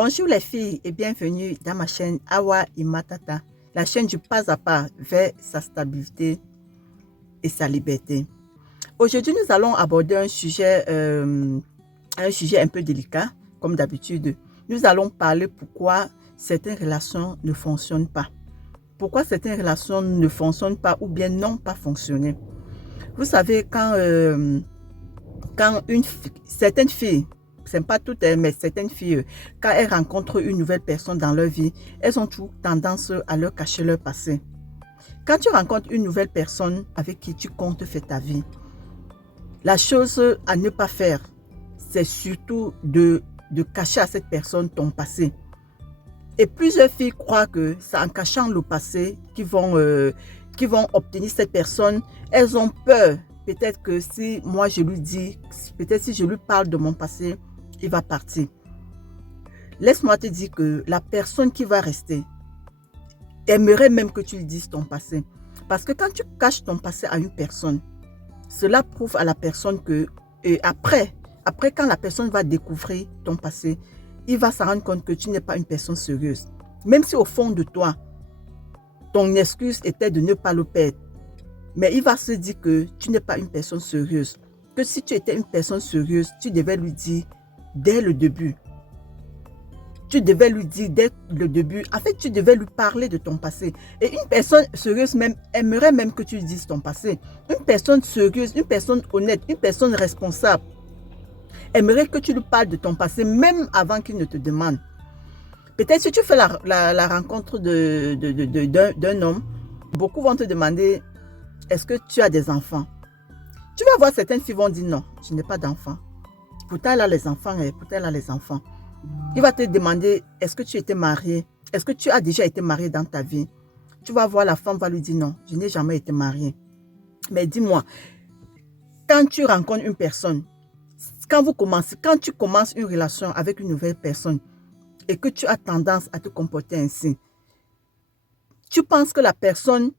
Bonjour les filles et bienvenue dans ma chaîne Awa Imatata, la chaîne du pas à pas vers sa stabilité et sa liberté. Aujourd'hui, nous allons aborder un sujet un peu délicat, comme d'habitude. Nous allons parler pourquoi certaines relations ne fonctionnent pas. Pourquoi certaines relations ne fonctionnent pas ou bien n'ont pas fonctionné. Vous savez, quand certaines filles, c'est pas toutes, mais certaines filles, quand elles rencontrent une nouvelle personne dans leur vie, elles ont toujours tendance à leur cacher leur passé. Quand tu rencontres une nouvelle personne avec qui tu comptes faire ta vie, la chose à ne pas faire, c'est surtout de cacher à cette personne ton passé. Et plusieurs filles croient que c'est en cachant le passé qu'ils vont obtenir cette personne. Elles ont peur. Peut-être que si moi je lui dis, peut-être si je lui parle de mon passé, il va partir. Laisse-moi te dire que la personne qui va rester aimerait même que tu lui dises ton passé. Parce que quand tu caches ton passé à une personne, cela prouve à la personne que après quand la personne va découvrir ton passé, il va se rendre compte que tu n'es pas une personne sérieuse. Même si au fond de toi, ton excuse était de ne pas le perdre. Mais il va se dire que tu n'es pas une personne sérieuse. Que si tu étais une personne sérieuse, tu devais lui dire dès le début. Tu devais lui dire dès le début. En fait, tu devais lui parler de ton passé. Et une personne sérieuse même aimerait même que tu lui dises ton passé. Une personne sérieuse, une personne honnête, une personne responsable aimerait que tu lui parles de ton passé même avant qu'il ne te demande. Peut-être si tu fais la rencontre d'un homme, beaucoup vont te demander est-ce que tu as des enfants? Tu vas voir certaines filles vont dire non, je n'ai pas d'enfants. Pourtant, elle a les enfants et pourtant, elle a les enfants. Il va te demander est-ce que tu étais mariée? Est-ce que tu as déjà été mariée dans ta vie? Tu vas voir, la femme va lui dire non, je n'ai jamais été mariée. Mais dis-moi, quand tu rencontres une personne, quand tu commences une relation avec une nouvelle personne et que tu as tendance à te comporter ainsi, tu penses que la personne,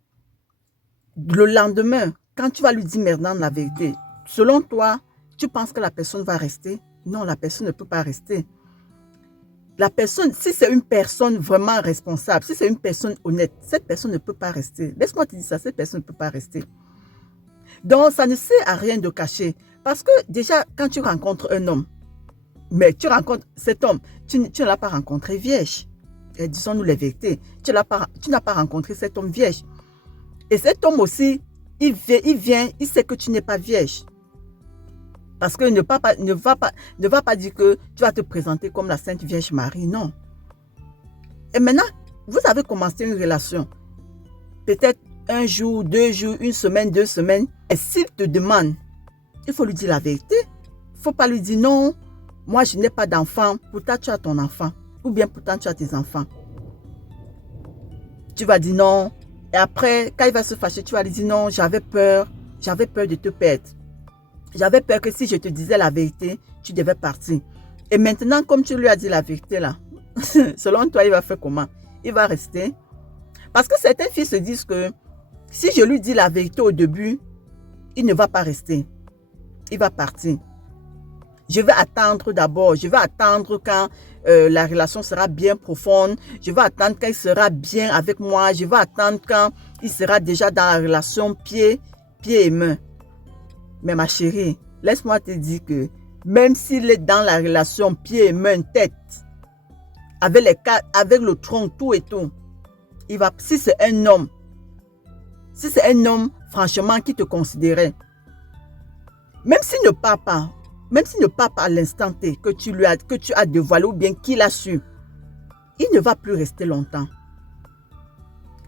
le lendemain, quand tu vas lui dire maintenant la vérité, selon toi, tu penses que la personne va rester? Non, la personne ne peut pas rester. La personne, si c'est une personne vraiment responsable, si c'est une personne honnête, cette personne ne peut pas rester. Laisse-moi te dire ça, cette personne ne peut pas rester. Donc, ça ne sert à rien de cacher. Parce que déjà, quand tu rencontres un homme, mais tu rencontres cet homme, tu ne l'as pas rencontré vierge. Et disons-nous les vérités. Tu n'as pas rencontré cet homme vierge. Et cet homme aussi, il vient, il sait que tu n'es pas vierge. Parce qu'il ne va pas dire que tu vas te présenter comme la Sainte Vierge Marie, non. Et maintenant, vous avez commencé une relation. Peut-être un jour, 2 jours, 1 semaine, 2 semaines. Et s'il te demande, il faut lui dire la vérité. Il ne faut pas lui dire non, moi je n'ai pas d'enfant, pourtant tu as ton enfant. Ou bien pourtant tu as tes enfants. Tu vas dire non. Et après, quand il va se fâcher, tu vas lui dire non, j'avais peur de te perdre. J'avais peur que si je te disais la vérité, tu devais partir. Et maintenant, comme tu lui as dit la vérité là, selon toi, il va faire comment? Il va rester. Parce que certaines filles se disent que si je lui dis la vérité au début, il ne va pas rester. Il va partir. Je vais attendre d'abord. Je vais attendre quand la relation sera bien profonde. Je vais attendre quand il sera bien avec moi. Je vais attendre quand il sera déjà dans la relation pied et main. Mais ma chérie, laisse-moi te dire que même s'il est dans la relation pied et main, tête, avec le tronc, tout et tout, si c'est un homme, franchement, qui te considérait, même s'il ne part pas, à l'instant T que tu as dévoilé ou bien qu'il a su, il ne va plus rester longtemps.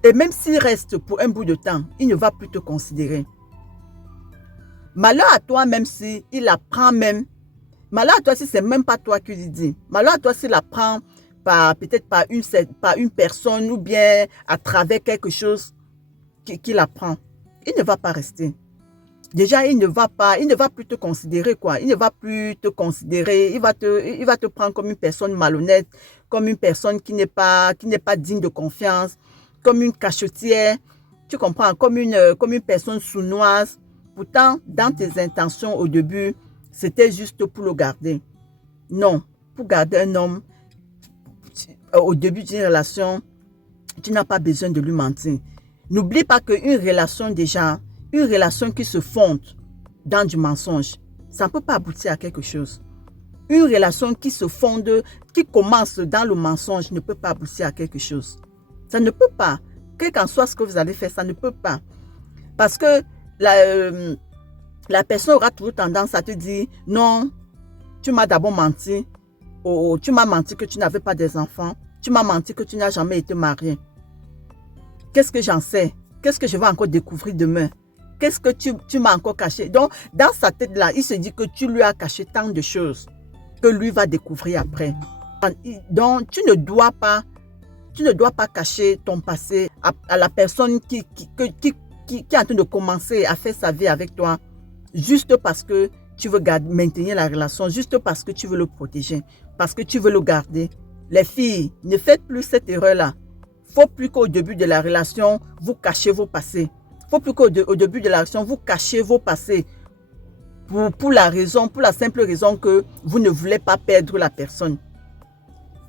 Et même s'il reste pour un bout de temps, il ne va plus te considérer. Malheur à toi même si il apprend même. Malheur à toi si c'est même pas toi qui lui dis. Malheur à toi s'il apprend peut-être par une personne ou bien à travers quelque chose qu'il apprend. Il ne va pas rester. Déjà, il ne va plus te considérer quoi. Il ne va plus te considérer. Il va te prendre comme une personne malhonnête, comme une personne qui n'est pas digne de confiance, comme une cachetière. Tu comprends? Comme une personne sournoise. Pourtant, dans tes intentions au début, c'était juste pour le garder. Non, pour garder un homme, au début d'une relation, tu n'as pas besoin de lui mentir. N'oublie pas qu'une relation déjà, une relation qui se fonde dans du mensonge, ça ne peut pas aboutir à quelque chose. Une relation qui se fonde, qui commence dans le mensonge ne peut pas aboutir à quelque chose. Ça ne peut pas. Quel qu'en soit ce que vous allez faire, ça ne peut pas. Parce que la personne aura toujours tendance à te dire, non, tu m'as d'abord menti, tu m'as menti que tu n'avais pas des enfants, tu m'as menti que tu n'as jamais été marié. Qu'est-ce que j'en sais? Qu'est-ce que je vais encore découvrir demain? Qu'est-ce que tu m'as encore caché? Donc, dans sa tête-là, il se dit que tu lui as caché tant de choses que lui va découvrir après. Donc, tu ne dois pas cacher ton passé à la personne qui est en train de commencer à faire sa vie avec toi, juste parce que tu veux maintenir la relation, juste parce que tu veux le protéger, parce que tu veux le garder. Les filles, ne faites plus cette erreur-là. Il ne faut plus qu'au début de la relation, vous cachez vos passés. Il ne faut plus qu'au début de la relation, vous cachez vos passés. Pour la simple raison que vous ne voulez pas perdre la personne.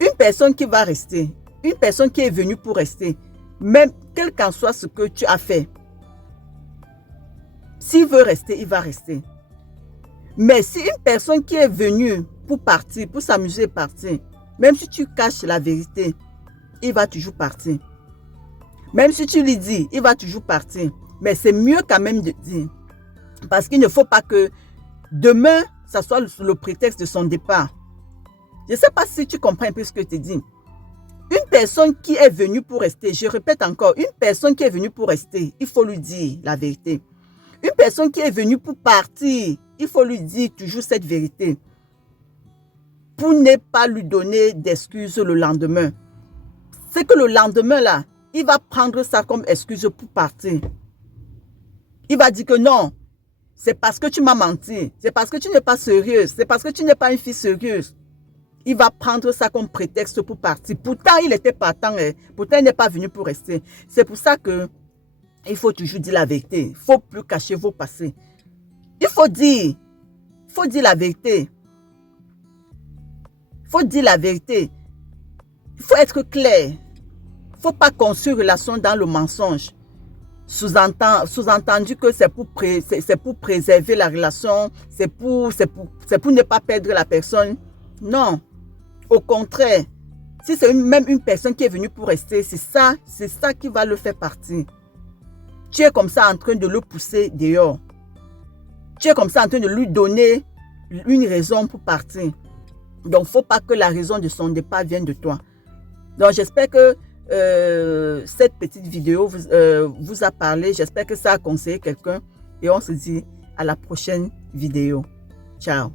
Une personne qui va rester, une personne qui est venue pour rester, même quel qu'en soit ce que tu as fait, s'il veut rester, il va rester. Mais si une personne qui est venue pour partir, pour s'amuser et partir, même si tu caches la vérité, il va toujours partir. Même si tu lui dis, il va toujours partir. Mais c'est mieux quand même de dire. Parce qu'il ne faut pas que demain, ça soit le prétexte de son départ. Je ne sais pas si tu comprends un peu ce que je te dis. Une personne qui est venue pour rester, je répète encore, une personne qui est venue pour rester, il faut lui dire la vérité. Une personne qui est venue pour partir, il faut lui dire toujours cette vérité. Pour ne pas lui donner d'excuses le lendemain. C'est que le lendemain, là, il va prendre ça comme excuse pour partir. Il va dire que non, c'est parce que tu m'as menti, c'est parce que tu n'es pas sérieuse, c'est parce que tu n'es pas une fille sérieuse. Il va prendre ça comme prétexte pour partir. Pourtant, il était partant, pourtant, il n'est pas venu pour rester. C'est pour ça que il faut toujours dire la vérité. Il ne faut plus cacher vos passés. Il faut dire la vérité. Il faut dire la vérité. Il faut être clair. Il ne faut pas construire une relation dans le mensonge. Sous-entendu que c'est pour préserver la relation, c'est pour ne pas perdre la personne. Non. Au contraire, si c'est même une personne qui est venue pour rester, c'est ça qui va le faire partir. Tu es comme ça en train de le pousser dehors. Tu es comme ça en train de lui donner une raison pour partir. Donc, il ne faut pas que la raison de son départ vienne de toi. Donc, j'espère que cette petite vidéo vous a parlé. J'espère que ça a conseillé quelqu'un. Et on se dit à la prochaine vidéo. Ciao.